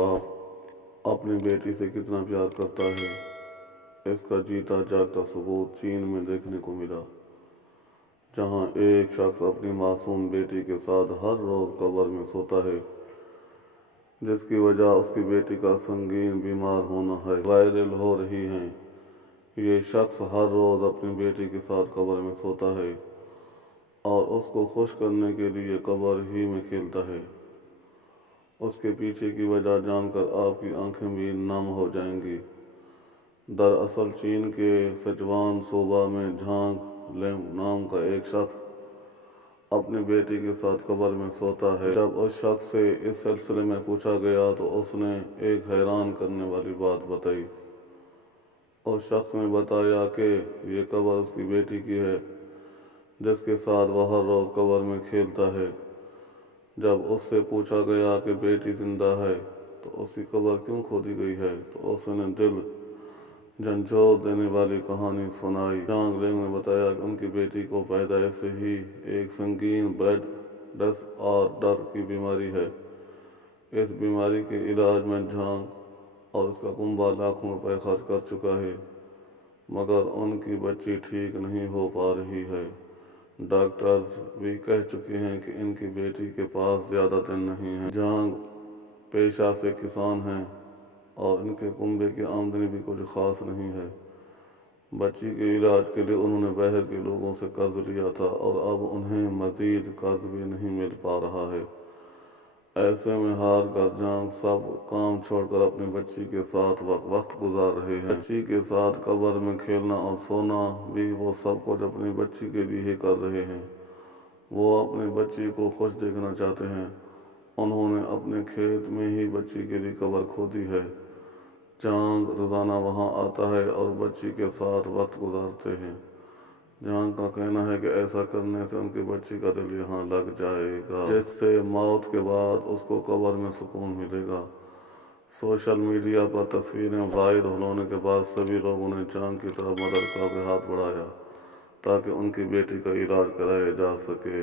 बाप अपनी बेटी से कितना प्यार करता है, इसका जीता जागता सबूत चीन में देखने को मिला, जहां एक शख्स अपनी मासूम बेटी के साथ हर रोज कब्र में सोता है, जिसकी वजह उसकी बेटी का संगीन बीमार होना है। वायरल हो रही हैं। ये शख्स हर रोज अपनी बेटी के साथ कब्र में सोता है और उसको खुश करने के लिए कब्र ही में खेलता है। उसके पीछे की वजह जानकर आपकी आंखें भी नम हो जाएंगी। दरअसल चीन के सिचुआन सूबा में झांग लेंग नाम का एक शख्स अपनी बेटी के साथ कब्र में सोता है। जब उस शख्स से इस सिलसिले में पूछा गया तो उसने एक हैरान करने वाली बात बताई। उस शख्स ने बताया कि ये कब्र उसकी बेटी की है, जिसके साथ वह हर रोज कब्र में खेलता है। जब उससे पूछा गया कि बेटी जिंदा है तो उसकी कब्र क्यों खोदी गई है, तो उसने दिल झंझोर देने वाली कहानी सुनाई। झांग लेंग ने बताया कि उनकी बेटी को पैदाइश से ही एक संगीन ब्लड डिसऑर्डर की बीमारी है। इस बीमारी के इलाज में झांग और उसका कुंबा लाखों रुपए खर्च कर चुका है, मगर उनकी बच्ची ठीक नहीं हो पा रही है। डॉक्टर्स भी कह चुके हैं कि इनकी बेटी के पास ज़्यादा दिन नहीं है। झांग पेशा से किसान हैं और इनके कुंबे की आमदनी भी कुछ खास नहीं है। बच्ची के इलाज के लिए उन्होंने बाहर के लोगों से कर्ज लिया था और अब उन्हें मजीद कर्ज भी नहीं मिल पा रहा है। ऐसे में हार कर झांग सब काम छोड़कर अपनी बच्ची के साथ वक्त गुजार रहे हैं। बच्ची के साथ कब्र में खेलना और सोना भी वो सब कुछ अपनी बच्ची के लिए ही कर रहे हैं। वो अपनी बच्ची को खुश देखना चाहते हैं। उन्होंने अपने खेत में ही बच्ची के लिए कब्र खोदी है। झांग रोजाना वहां आता है और बच्ची के साथ वक्त गुजारते हैं। झांग का कहना है कि ऐसा करने से उनकी बच्ची का दिल यहाँ लग जाएगा, जिससे मौत के बाद उसको कब्र में सुकून मिलेगा। सोशल मीडिया पर तस्वीरें वायरल होने के बाद सभी लोगों ने झांग की तरफ मदद का भी हाथ बढ़ाया ताकि उनकी बेटी का इलाज कराया जा सके।